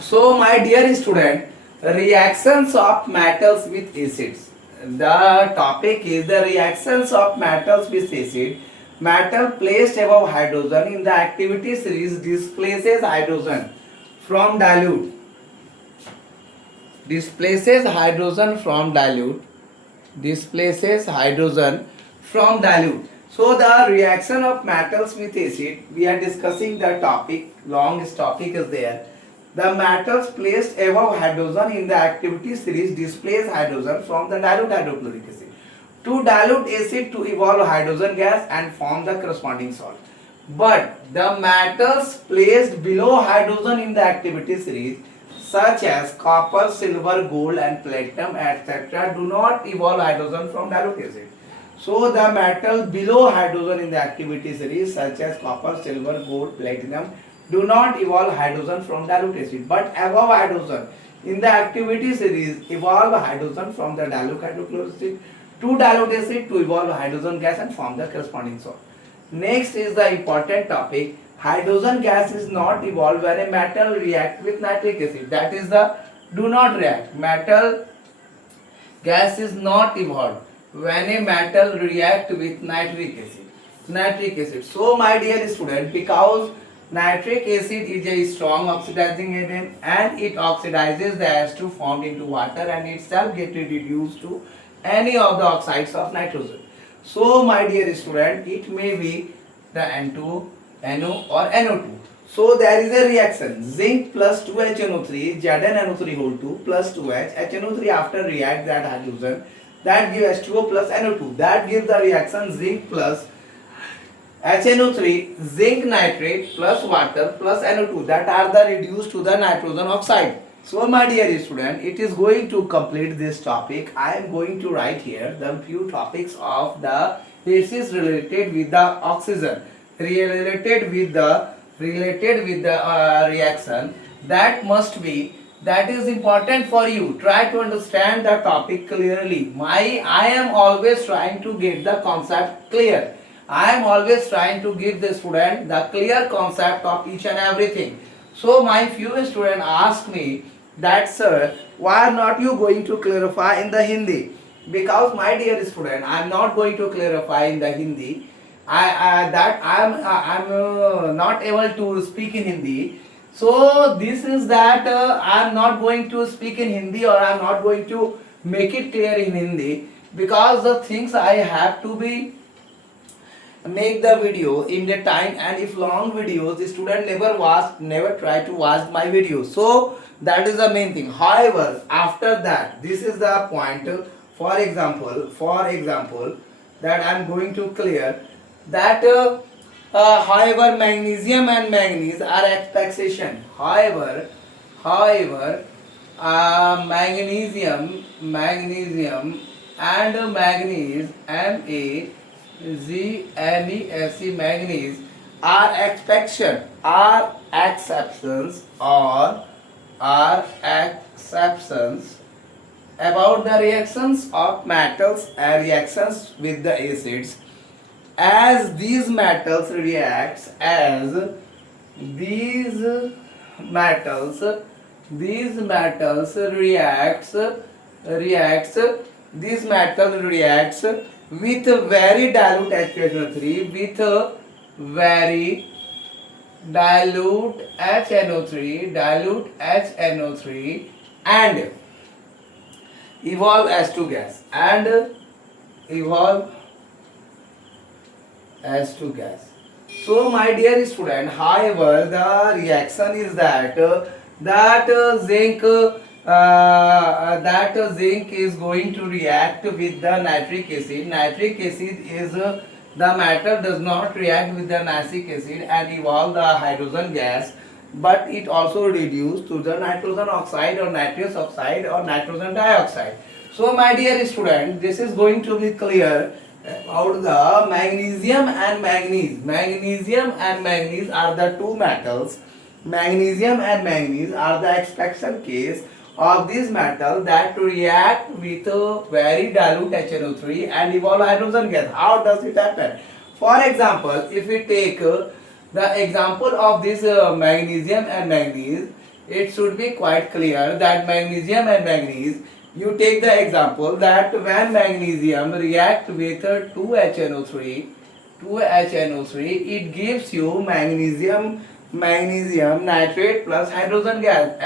So, my dear student, reactions of metals with acids. The topic is the reactions of metals with acid. Metal placed above hydrogen in the activity series displaces hydrogen from dilute. Displaces hydrogen from dilute. Displaces hydrogen from dilute. So the reaction of metals with acid, we are discussing the topic, longest topic is there. The metals placed above hydrogen in the activity series displace hydrogen from the dilute hydrochloric acid to dilute acid to evolve hydrogen gas and form the corresponding salt. But the metals placed below hydrogen in the activity series such as copper, silver, gold and platinum etc. do not evolve hydrogen from dilute acid. So the metal below hydrogen in the activity series such as copper, silver, gold, platinum do not evolve hydrogen from dilute acid, but above hydrogen in the activity series evolve hydrogen from the dilute hydrochloric acid to dilute acid to evolve hydrogen gas and form the corresponding salt. Next is the important topic. Hydrogen gas is not evolved when a metal react with nitric acid. That is the do not react. Metal gas is not evolved when a metal react with nitric acid. Nitric acid. So my dear student, because nitric acid is a strong oxidizing agent and it oxidizes the H2 formed into water and itself get reduced to any of the oxides of nitrogen. So my dear student, it may be the N2, NO or NO2. So there is a reaction zinc plus 2HNO3 ZnNO3 whole 2 plus 2H HNO3 after react that hydrogen that gives H2O plus NO2, that gives the reaction zinc plus HNO3 zinc nitrate plus water plus NO2, that are the reduced to the nitrogen oxide. So my dear student, it is going to complete this topic. I am going to write here the few topics of the basis related with the oxygen, related with the reaction, that must be, that is important for you. Try to understand the topic clearly. I am always trying to get the concept clear. I am always trying to give the student the clear concept of each and everything. So my few students ask me that, sir, why are not you going to clarify in the Hindi? Because my dear student, I am not going to clarify in the Hindi. I'm not able to speak in Hindi. So this is that I am not going to speak in Hindi, or I am not going to make it clear in Hindi, because the things I have to be make the video in the time, and if long videos the student never try to watch my video. So that is the main thing. However, after that, this is the point. For example, that I am going to clear that however magnesium and manganese are expansion. However, magnesium and manganese, manganese are exceptions about the reactions of metals and reactions with the acids, as these metals reacts as these metals these metals reacts these metal reacts with very dilute HNO3 with very dilute HNO3 and evolve H2 gas evolve H2 gas. So my dear student, however, the reaction is that zinc is going to react with the nitric acid. Nitric acid is the matter does not react with the nitric acid and evolve the hydrogen gas, but it also reduced to the nitrogen oxide or nitrous oxide or nitrogen dioxide. So my dear student, this is going to be clear about the magnesium and manganese. Magnesium and manganese are the two metals. Magnesium and manganese are the extraction case of this metal that react with a very dilute HNO3 and evolve hydrogen gas. How does it happen? For example, if we take the example of this magnesium and manganese, it should be quite clear that magnesium and manganese, you take the example that when magnesium react with 2HNO3, it gives you magnesium nitrate plus hydrogen gas,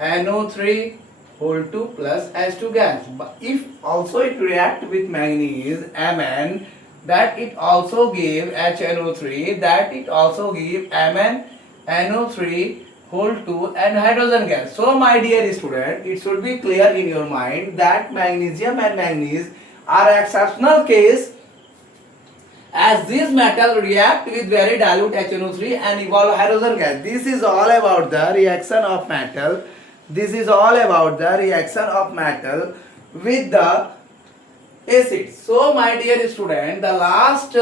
MgNO3 whole 2 plus H2 gas. But if also it react with manganese, Mn, that it also give HNO3, that it also give MnNO3 whole 2 and hydrogen gas. So my dear student, it should be clear in your mind that magnesium and manganese are exceptional case, as these metals react with very dilute HNO3 and evolve hydrogen gas. This is all about the reaction of metal. This is all about the reaction of metal with the acid. So my dear student, the last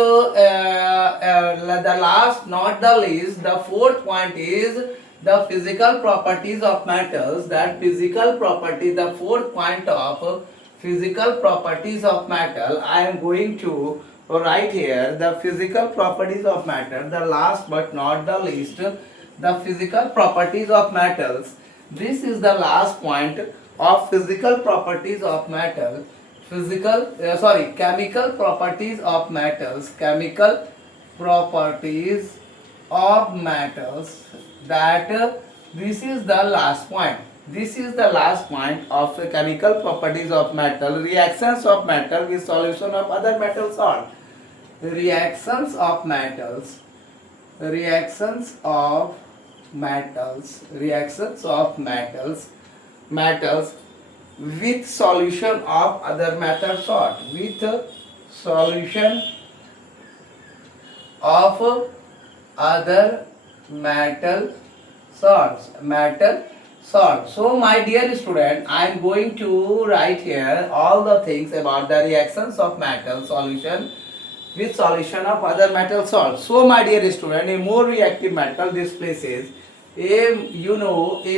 not the least, the fourth point is the physical properties of metals. That physical property, the fourth point of physical properties of metal, I am going to write here the physical properties of matter. The last but not the least, the physical properties of metals. This is the last point of physical properties of metal. Chemical properties of metals. Chemical properties of metals. That this is the last point. This is the last point of the chemical properties of metal. Reactions of metal with solution of other metal salt. Reactions of metals. Reactions of metals. Reactions of metals. Metals with solution of other metal salt. With solution of other metal salts. Metal salt. So my dear student, I am going to write here all the things about the reactions of metal solution with solution of other metal salts. So my dear student, a more reactive metal displaces a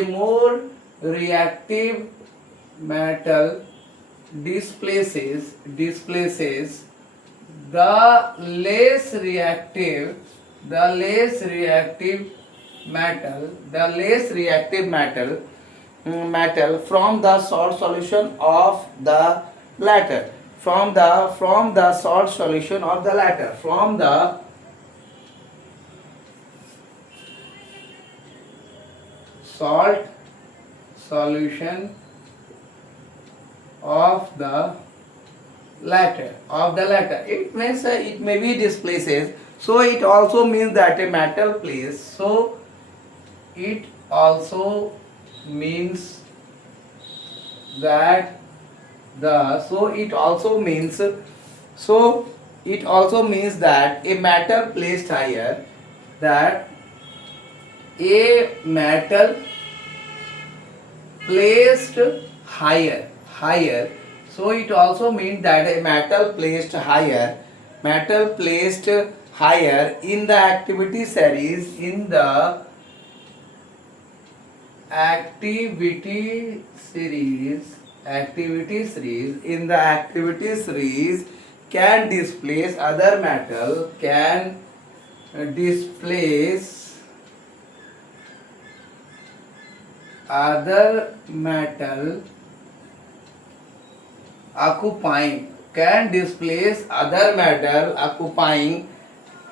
more reactive metal displaces the less reactive metal from the salt solution of the latter. From the salt solution of the latter. From the salt solution of the latter. It means it may be displaces. So it also means that a metal place. So it also means that it also means that a metal placed higher, that a metal placed higher. So it also means that a metal placed higher in the activity series, can displace other metal,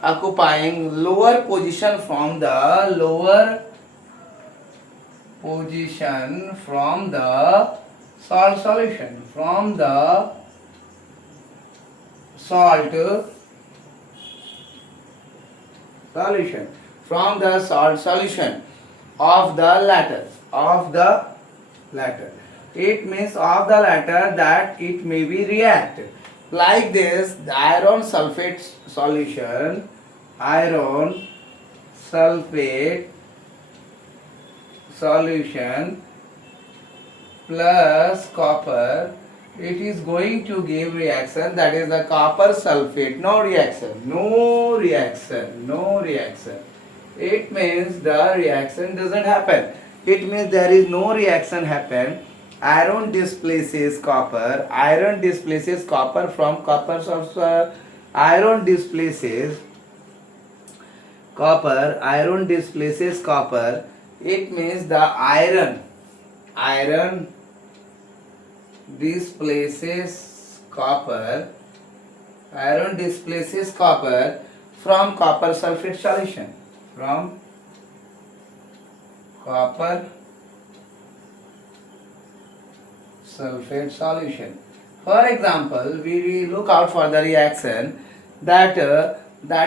occupying lower position from the salt solution, from the salt solution of the latter. It means of the latter, that it may be react like this. The iron sulfate solution plus copper, it is going to give reaction, that is the copper sulfate. No reaction. It means the reaction doesn't happen. It means there is no reaction happen. Iron displaces copper from copper sulfur. Iron displaces copper It means the iron displaces copper. Iron displaces copper from copper sulfate solution. From copper sulfate solution. For example, we look out for the reaction that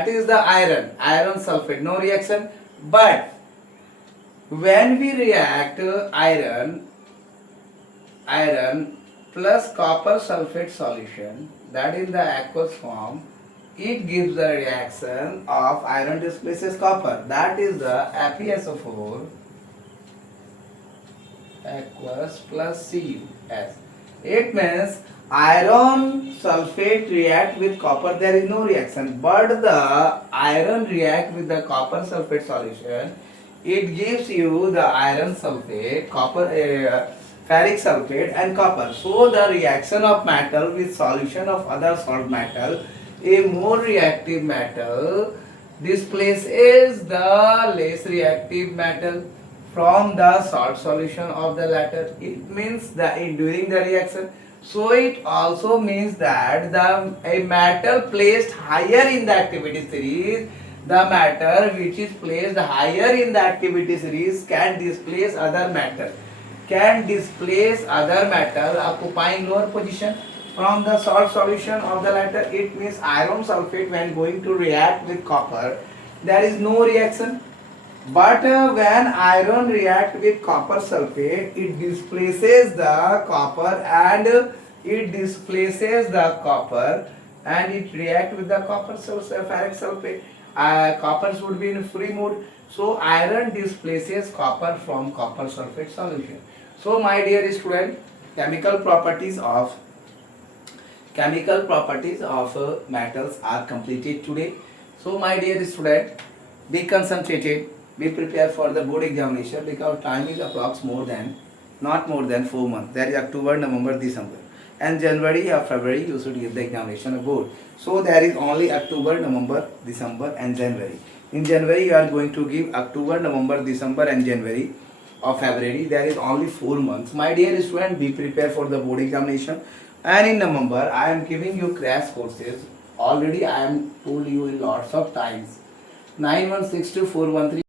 is the iron sulfate, no reaction. But when we react iron plus copper sulfate solution, that in the aqueous form, it gives the reaction of iron displaces copper, that is the FeSO4 aqueous plus CuS. It means iron sulfate react with copper, there is no reaction, but the iron react with the copper sulfate solution, it gives you the iron sulfate, copper, ferric sulfate and copper. So the reaction of metal with solution of other salt metal, a more reactive metal displaces the less reactive metal from the salt solution of the latter. It means that during the reaction. So it also means that a metal placed higher in the activity series, the matter which is placed higher in the activity series can displace other matter, occupying lower position from the salt solution of the latter. It means iron sulfate when going to react with copper, there is no reaction. But when iron react with copper sulfate, it displaces the copper and it react with the copper ferric sulfate. Copper should be in free mode. So iron displaces copper from copper sulfate solution. So my dear student, chemical properties of metals are completed today. So my dear student, be concentrated, be prepared for the board examination because time is approx not more than 4 months. That is October, November, December. And January or February you should give the examination of board. So there is only October, November, December and January. In January you are going to give October, November, December and January or February. There is only 4 months. My dear student, be prepared for the board examination. And in November I am giving you crash courses. Already I am told you in lots of times. 9162 413